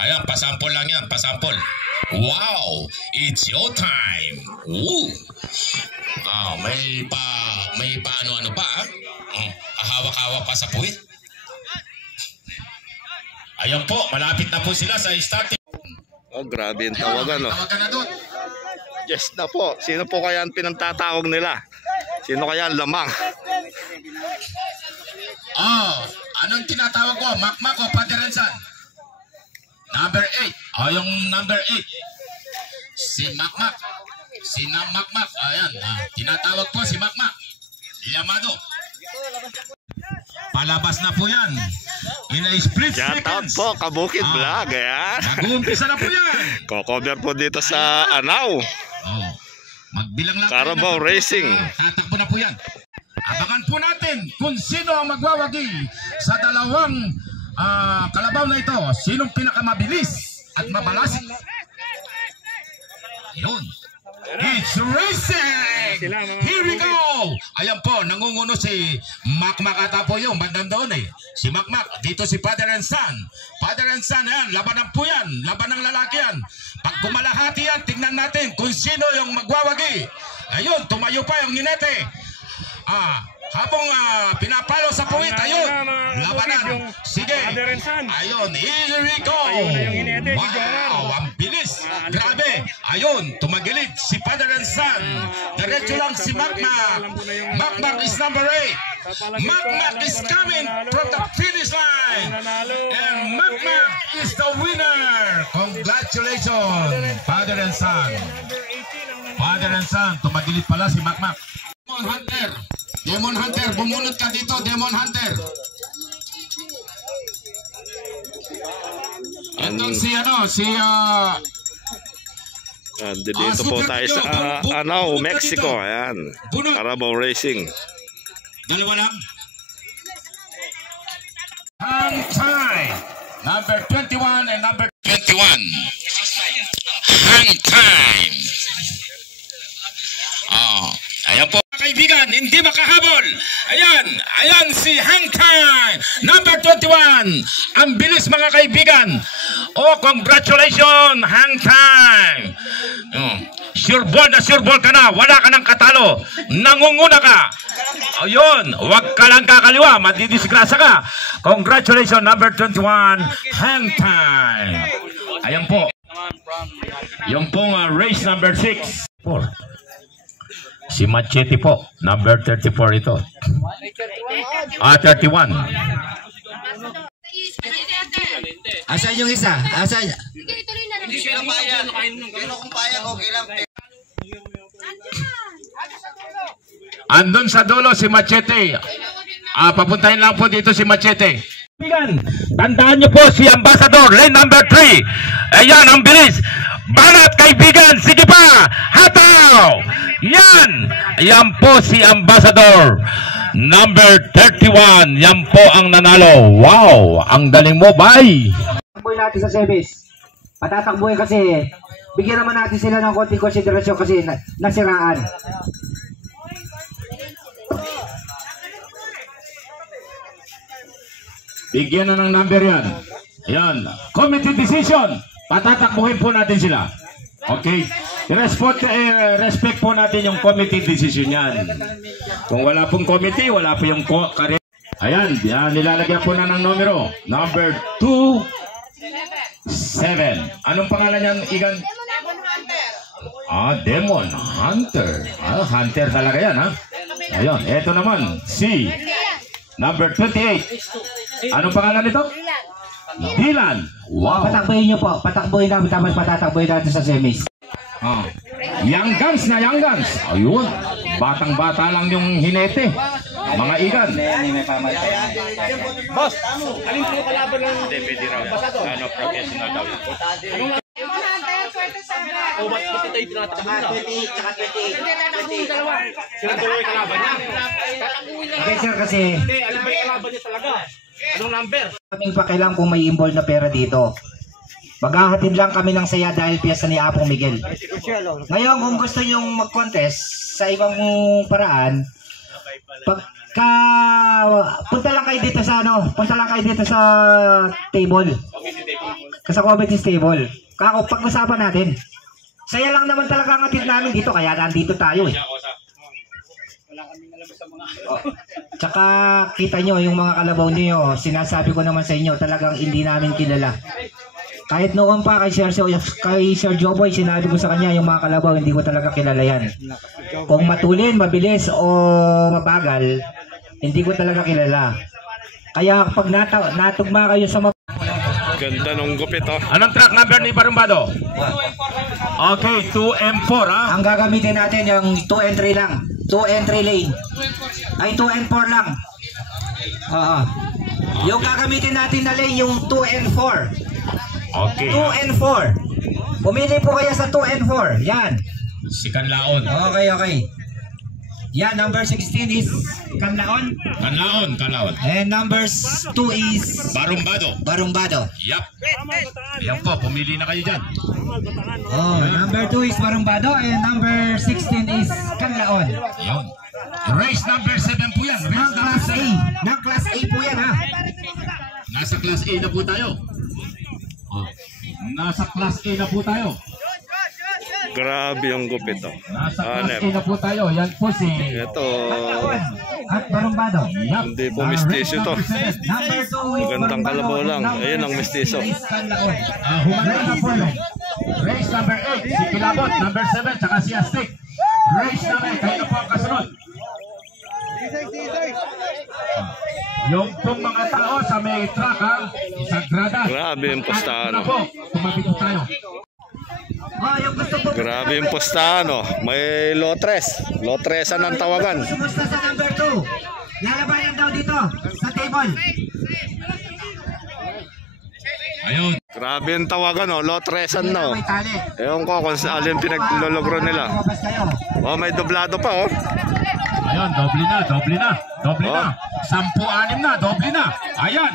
Ayan, pasampol lang yan, pasampol. Wow, it's your time. Ooh. May pa ano-ano pa, hawak-hawak pa sa puwit. Ayan po, malapit na po sila sa starting. Oh, grabe yung tawagan, no? Tawagan na doon. Yes na po. Sino po kaya ang pinagtatawag nila? Sino kaya ang lamang? Anong tinatawag ko? Makmak o Paderensan? Number 8. Yung number 8. Si Makmak. Si Makmak. Ayan. Tinatawag po si Makmak. Ilamado. Palabas na po yan. In a split seconds. Po, Kabukid Vlog. Ayan. Nag-uumpisa na po yan. Ko-cover po dito sa Anao. Magbilang lang. Carabao Racing. Tatakbo na po yan. Abangan po natin kung sino ang magwawagi sa dalawang kalabaw na ito. Sinong pinakamabilis at mabalas? Yun. It's racing! Here we go! Ayan po, nangunguno si Makmak ata po yung bandang doon eh. Si Makmak, dito si Father and Son. Father and Son, ayan, labanan po yan. Laban ng lalaki yan. Pag kumalahati yan, tingnan natin kung sino yung magwawagi. Ayun, tumayo pa yung ninete. Habang pinapalo sa puwit, ayun, labanan. Sige, ayun, here we go. Wow, ang bilis. Grabe, ayun, tumagilid si Father and Son. Diretso lang si Makmak. Makmak is number 8. Makmak is coming from the finish line. And Makmak is the winner. Congratulations, Father and Son. Father and Son, tumagilid pala si Makmak. Demon Hunter, bumunot ka dito, Demon Hunter. Ito dito po tayo sa Anao, Mexico. Ayan. Carabao Racing. Dalawa lang. Hang time. Number 21 and number 21. Hang time. Ayan po kaibigan, hindi makahabol. Ayan si Hang Time, number 21. Ang bilis mga kaibigan. Congratulations Hang Time. Sure ball ka na, wala ka ng katalo. Nangunguna ka. Ayun, wag ka lang kakaliwa, madidisgrasa ka. Congratulations number 21, Hang Time. Ayan po. Yung pong race number 6. Si Machete po, number 34 ito. 31. Asan yung isa? Asan? Hindi siya payag. Pero kung payag, okay lang. Andun sa dulo si Machete. Papuntahin lang po dito si Machete. Tandaan niyo po si Ambassador, lane number 3. Ayan, ang bilis. Banat kaibigan, sige pa. Hataw. Yan po si Ambassador number 31. Yan po ang nanalo. Wow, ang galing mo, bye. Tatakbuhin natin sa service. Patatakbuhin kasi bigyan naman natin sila ng konting konsiderasyon kasi nasiraan. Bigyan na ng number yan. Ayan, committee decision. Patatakbuhin po natin sila. Okay, respect po natin yung committee decision yan. Kung wala pong committee, wala po yung ayan, nilalagyan po na ng numero. Number 27. Anong pangalan yan, Igan? Demon Hunter. Hunter talaga yan, ha? Ayun, eto naman, si number 28. Anong pangalan nito? Dylan. Wow. Patakbuhin nyo po. Patakbuhin namin. Tapos patatakbuhin natin sa semis. Young Guns na Young Guns. Ayun. Batang-bata lang yung hinete. Mga Igan. Boss, alin po kalaban ng DVD raw? Professional daw. O ba't tayo tinatakbo na? 28 tsaka 28. Sila dalawa yung kalaban niya. Okay sir kasi Hindi, alin ba yung kalaban niya talaga? Anong number? kaming pakialam kung may involved na pera dito. Maghahatid lang kami ng saya dahil piyesta ni Apong Miguel. Ngayon kung gusto nyong mag-contest sa ibang paraan, punta lang kayo dito sa punta lang kayo dito sa table. Sa committee table. Pag-usapan natin. Saya lang naman talaga ang atid namin dito, kaya nandito tayo eh. Tsaka kita nyo yung mga kalabaw niyo, sinasabi ko naman sa inyo, talagang hindi namin kilala. Kahit noon pa kay Sir Joboy, sinabi ko sa kanya yung mga kalabaw, hindi ko talaga kilala yan. Kung matulin, mabilis o mabagal, hindi ko talaga kilala. Kaya pag natugma kayo sa Ganda nung gupit, oh. Anong track number ni Barumbado? Okay, 2M4 ha. Ang gagamitin natin yung 2 and 3 lang. 2 and 3 lane. Ay 2 and 4 lang. Oo. Yung gagamitin natin na lane yung 2 and 4. Okay. 2 and 4. Pumili po kayo sa 2 and 4. Yan. Si Kanlaon. Okay. Yan, number 16 is Kanlaon. Kanlaon. And number 2 is Barumbado. Yup. Ayan po, pumili na kayo dyan. Oh, number 2 is Barumbado and number 16 is Kanlaon. Yun. Race number 7 po yan. Ng class A. Ng class A po yan ha. Nasa class A na po tayo. Oh. Nasa class A na po tayo. Grabe yung gupit, oh. Nasa class A na po tayo. Yan po si Ito, at Barumbado. hindi po mistiso to. Number 2 is Magandang kalabaw lang. Ayun ang mistiso. Kanlaon. Humarap na po. Race number 8, si Kilabot. Number 7, tsaka si Aztec. Race number 8, kayo na po ang kasunod. Yung pong mga tao sa may truck ha, isang grada. Grabe yung pustahan, At po, tumabit tayo. Oh, yung gusto po. Grabe yung pustahan, oh. May lotres. Lotresan ang tawagan. Sumusta sa number 2? Lalabanan daw dito sa table. Ayun. Grabe yung tawagan, oh. Lotresan, no. May tali. Ewan ko kung alin pinaglologro nila. Lumabas kayo. Oh, may doblado pa, oh. Ayun, doble na. Oh. 10-6 na, doble na. Ayan.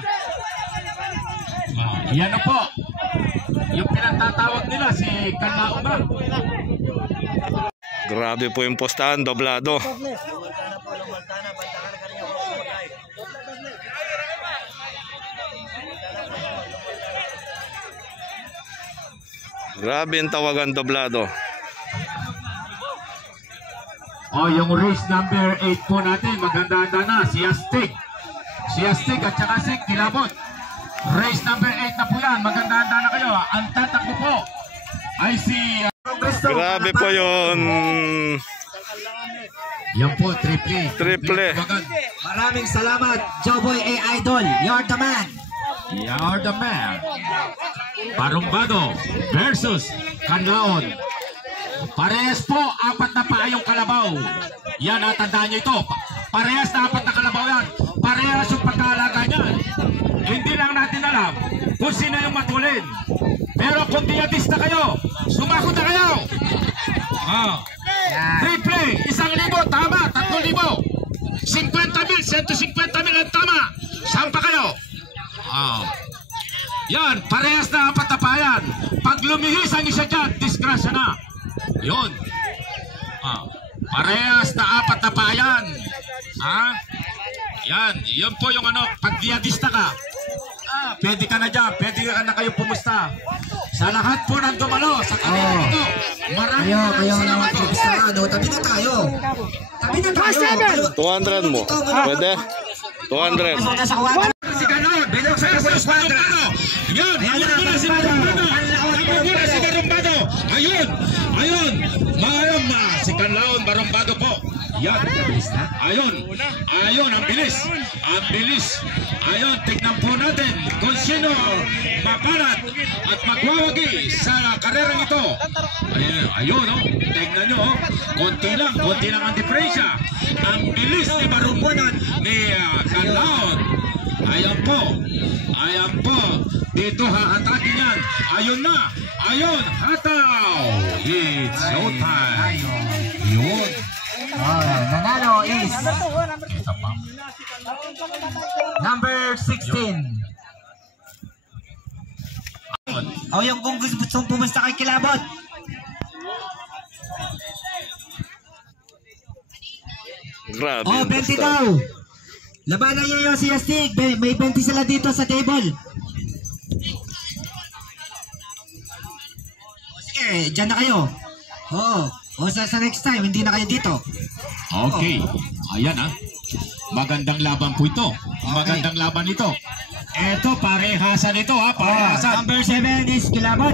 Yan na po. Yung pinagtatawag nila si Kanlaon ba? Grabe po yung pustahan, doblado. Grabe yung tawagan, doblado. Oh, yung race number 8 po natin, maganda-handa na, si Aztec. Si Aztec at saka si Kilabot. Race number 8 na po yan, maganda-handa na kayo. Ang tatakbo po ay si... Grabe po yun. Yan po, triple. Maraming salamat, Joboy A. Idol. You're the man. You're the man. Barumbado versus Kanlaon. Parehas po, 4 na paayong kalabaw. Yan, natandaan nyo ito. Parehas na 4 na kalabaw yan. Parehas yung pagkaalaga niyan. Hindi lang natin alam kung sino yung matulin. Pero kung diadista kayo, sumakot na kayo. Triple, 1,000, tama, 3,000. 50,000, 150,000 ang tama. Saan pa kayo? Yan, parehas na 4 na payan. Pag lumihis ang isa dyan, disgrasya na. Yun. Parehas na 4 na payan. Yan, yun po yung pag diadista ka. Pwede ka na dyan, pwede ka na kayo pumusta. Sa lahat po ng dumalo, sa kanila ito. Maraming salamat po. Tabi na tayo. Tabi na tayo. 200 mo. Pwede? 200. Si Ganon, bilang sa Barumbado. Yun, ayun muna si Barumbado. Ayun muna si Barumbado. Ayun. Maalam na si Kanlaon, Barumbado po. Yan. Ayun, ang bilis. Ayun, tignan po natin kung sino mapalat at magwawagi sa karerang ito. Ayun, tignan nyo, konti lang ang diferensya. Ang bilis ni Barumbado ni Kanlaon. Ayan po, dito hahatakin yan. Ayun, hataw. It's showtime. Yun. Nanalo is number 16. Yung kung gusto mong pumusta kay Kilabot. Grabe. 20 daw. Labanan niyo yung si Astig. May 20 sila dito sa table. Sige, dyan na kayo. Oo. O sa next time, hindi na kayo dito. Okay. Ayan ha. Magandang laban po ito. Magandang laban ito. Ito, parehasan ito ha. Parehasan. Number 7 is Kilabot.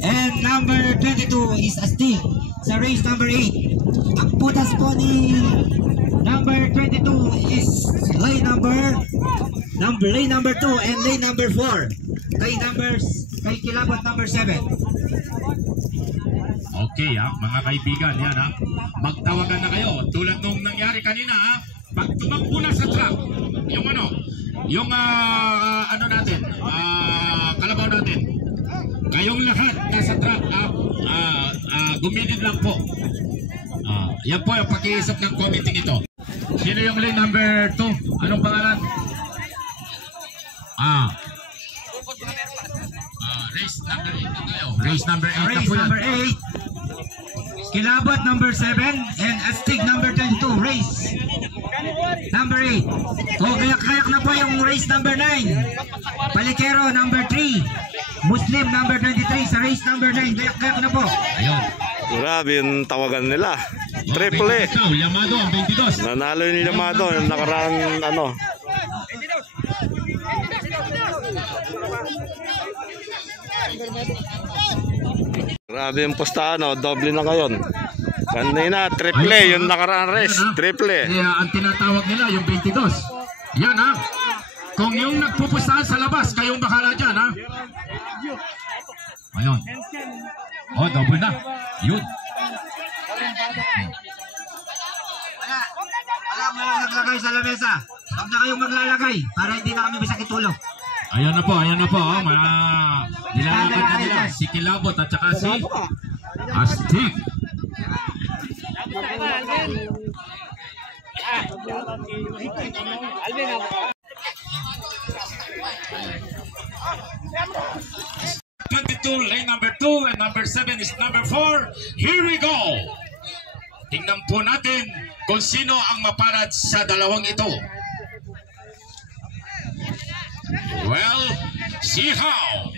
And number 22 is Astig. Sa race number 8. Ang putas po ni number 22 is lane number 2 and lane number 4. Kay Kilabot number 7. Okay ha, mga kaibigan, yan ha. Magtawagan na kayo. Tulad nung nangyari kanina ha. Pag tumakbo na sa truck, yung ano natin, kalabaw natin. Kayong lahat nasa truck, gumilid lang po. Yan po yung pag-iisip ng committee ito. Sino yung lane number 2? Anong pangalan? Race number 8 na tayo. Race number 8 na Race po yan. number 8. Kilabot number 7 and Astig number 22. Race number 8. O kayak na po yung race number 9. Palikero number 3. Muslim number 23 sa race number 9. Kayak na po. Ayun. Grabe yung tawagan nila. Triple. Yamado ang 22. Nanalo yung Yamado yung nakaraan ano. Grabe yung pustahan, doble na ngayon. Kanina, triple, yung nakaraan race, triple. Kaya ang tinatawag nila yung 22. Yan ha. Kung yung nagpupustahan sa labas, kayong bahala dyan ha. Ayun. Oh, double na. Yun. Wala mo lang naglagay sa lamesa. Huwag na kayong maglalagay para hindi na kami masakit ulo. Ayan na po, ayan na po. Nilalakad na nila si Kilabot at saka si Astig. Lane number 2 and number 7 is number 4. Here we go. Tingnan po natin kung sino ang maparad sa dalawang ito. Well, see how.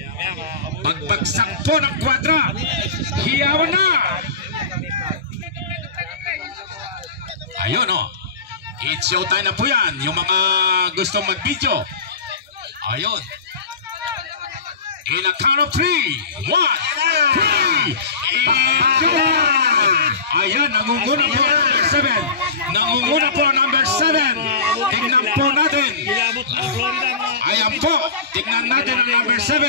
Pagbagsak po ng kwadra. Hiyaw na. Ayun o. It's showtime na po yan. Yung mga gustong mag-video. Ayun. In a count of 3. 1, 2, 3. Ayan, nangunguna po number 7. Nangunguna po number 7. Tingnan po natin. Ayan po, tingnan natin ang number 7.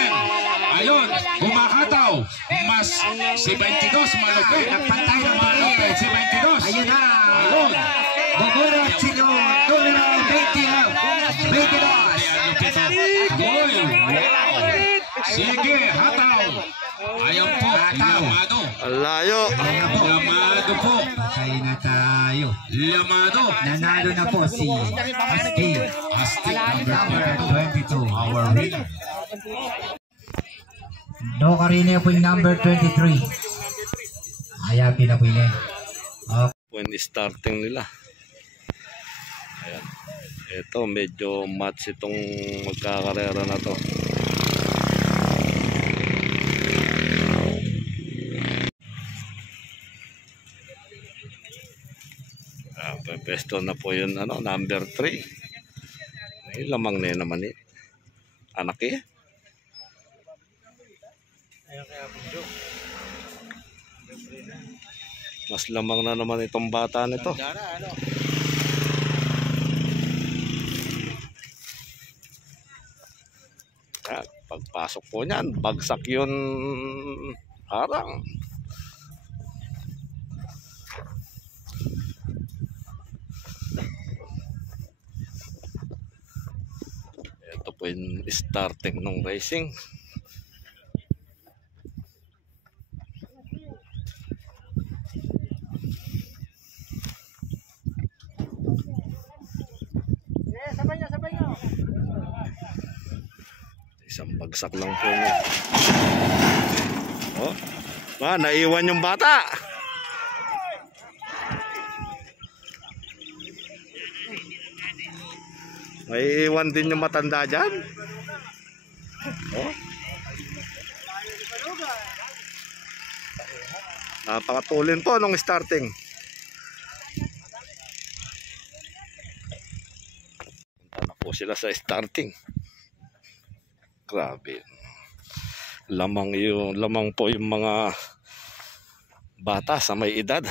Ayun, kumakataw. Mas si 22 malupit. Nagpantay na Malupit si 22. Ayun na. Ayun. Bumura sino. Numero 22. Sige, hataw. Ayan po, Yamado. Layo. Yamado po. Patay na tayo. Yamado. Nanalo na po si Astig. Astig Number 22. our winner. No Carine po yung number 23. Hayapin na po yun. When starting nila. Ayan. Ito, medyo match itong magkakarera na to. Pesto na po yun, number 3. Ay, lamang na yun naman eh. Anak eh. Mas lamang na naman itong bata nito. Pagpasok po niyan, bagsak yun harang. Ito po yung starting ng racing. Isang bagsak lang po niya. Oh, naiwan yung bata. May iwan din yung matanda dyan. Oh. Napakatulin po nung starting. Punta na po sila sa starting. Grabe. Lamang po yung mga bata sa may edad.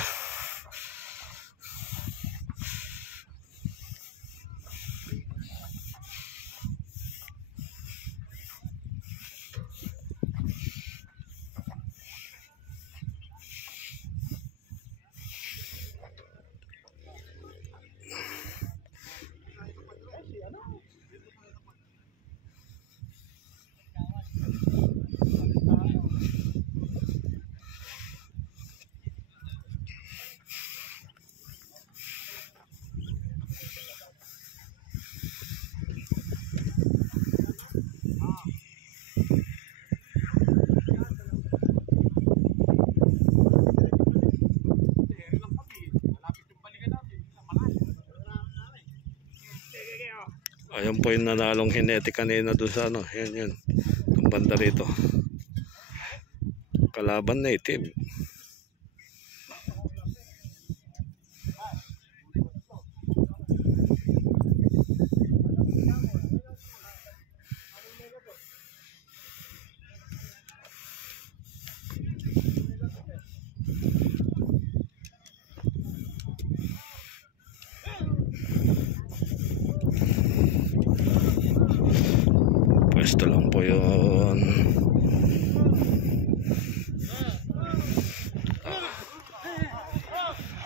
Ayun po yung nanalong hinete kanina doon sa ano. Yan. Ang banda rito. Kalaban native. Pwesto lang po yun.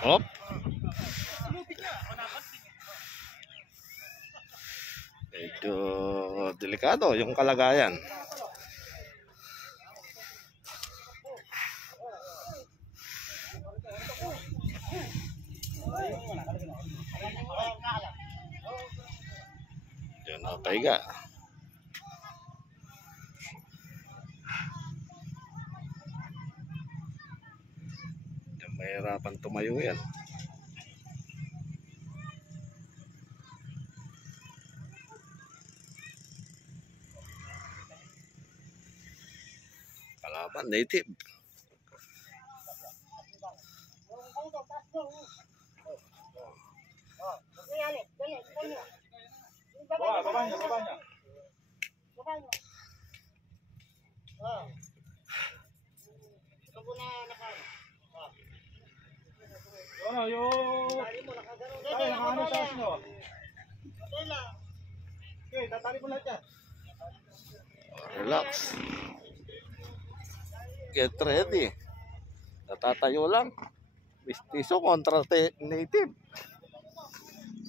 Hop. Medyo delikado yung kalagayan. Diyan nakaiga. Mahirapan tumayo yan. Kalaban native. Relax. Get ready. Natatayo lang. Mistiso kontra native.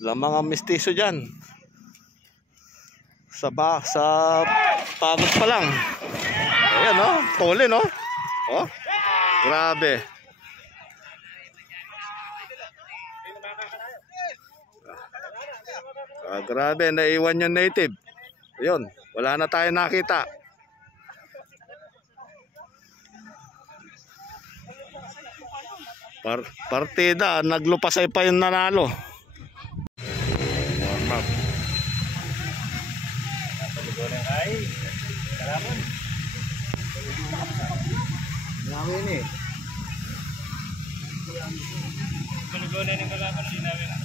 Lamang ang mistiso dyan. Sa pagod pa lang. Ayan o. Tolin o. Oh. Grabe. Grabe, naiwan yung native. Ayun, wala na tayo nakita. Partida, naglupasay pa yung nanalo. Warm up. Gulo-gulo na yung kalaban, hindi namin.